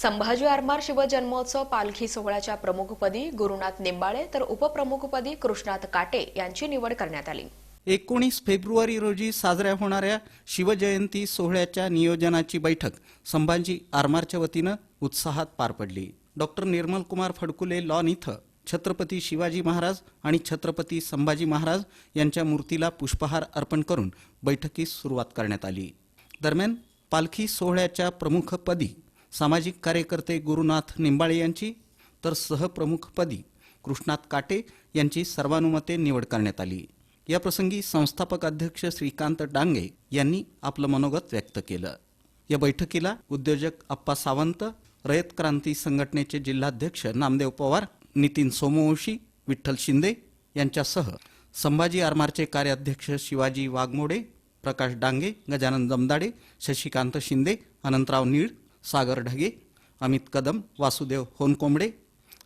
संभाजी आरमार शिवजन्मोत्सव पालखी सोहळ्याच्या प्रमुखपदी गुरुनाथ निंबाळे तर उपप्रमुखपदी कृष्णात काटे यांची निवड करण्यात आली. एकोणीस फेब्रुवारी रोजी साजऱ्या होणाऱ्या शिवजयंती सोहळ्याच्या नियोजनाची बैठक संभाजी आरमारच्या वतीनं उत्साहात पार पडली. डॉक्टर निर्मल कुमार फडकुले लॉन इथं छत्रपती शिवाजी महाराज आणि छत्रपती संभाजी महाराज यांच्या मूर्तीला पुष्पहार अर्पण करून बैठकीस सुरुवात करण्यात आली. दरम्यान पालखी सोहळ्याच्या प्रमुखपदी सामाजिक कार्यकर्ते गुरुनाथ निंबाळे यांची तर सहप्रमुखपदी कृष्णात काटे यांची सर्वानुमते निवड करण्यात आली. याप्रसंगी संस्थापक अध्यक्ष श्रीकांत डांगे यांनी आपलं मनोगत व्यक्त केलं. या बैठकीला उद्योजक अप्पा सावंत रयत क्रांती संघटनेचे जिल्हाध्यक्ष नामदेव पवार नितीन सोमवंशी विठ्ठल शिंदे यांच्यासह संभाजी आरमारचे कार्याध्यक्ष शिवाजी वाघमोडे प्रकाश डांगे गजानन जमदाडे शशिकांत शिंदे अनंतराव नीळ सागर ढगे अमित कदम वासुदेव होनकोंबडे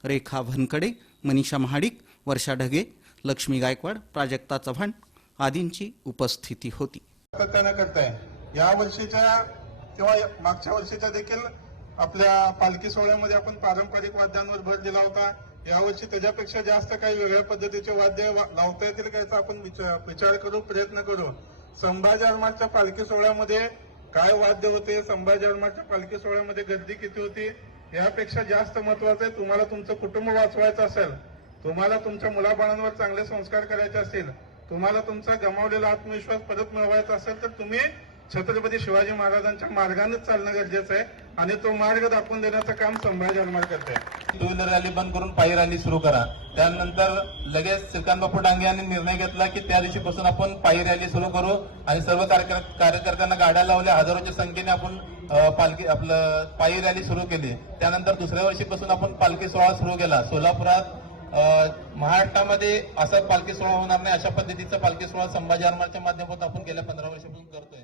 रेखा भनकडे मनीषा महाडिक वर्षा ढगे लक्ष्मी गायकवाड प्राजक्ता चव्हाण आदींची उपस्थिती होती. करताय या वर्षीच्या किंवा मागच्या वर्षीच्या देखील आपल्या पालखी सोहळ्यामध्ये आपण पारंपरिक वाद्यांवर भर दिला होता. यावर्षी त्याच्यापेक्षा जास्त काही वेगळ्या पद्धतीचे वाद्य वा- लावता येतील का याचा आपण विचार विचार करू प्रयत्न करू. संभाजी आरमारच्या पालखी सोहळ्यामध्ये काय वाद्य होते संभाजी आरमारच्या पालखी सोहळ्यामध्ये गर्दी किती होती? यापेक्षा जास्त महत्वाचं आहे तुम्हाला तुमचं कुटुंब वाचवायचं असेल तुम्हाला तुमच्या मुलाबाळांवर चांगले संस्कार करायचे असतील तुम्हाला तुमचा गमावलेला आत्मविश्वास परत मिळवायचा असेल तर तुम्ही छत्रपती शिवाजी महाराजांच्या मार्गानेच चालणं गरजेचं आहे आणि तो मार्ग दाखवून देण्याचं काम संभाजी हनुमान करत आहे टू व्हीलर रॅली बंद करून पायी रॅली सुरू करा. त्यानंतर लगेच श्रीकांत बापू डांगे यांनी निर्णय घेतला की त्या दिवशीपासून आपण पायी रॅली सुरू करू आणि सर्व कार्यकर्त्यांना गाड्या लावल्या. हजारोच्या संख्येने आपण पालखी आपलं पायी रॅली सुरू केली. त्यानंतर दुसऱ्या वर्षीपासून आपण पालखी सोहळा सुरू केला. सोलापुरात महाराष्ट्रामध्ये असा पालखी सोहळा होणार नाही अशा पद्धतीचा पालखी सोहळा संभाजी आरमारच्या माध्यमातून आपण गेल्या पंधरा वर्षापासून करतोय.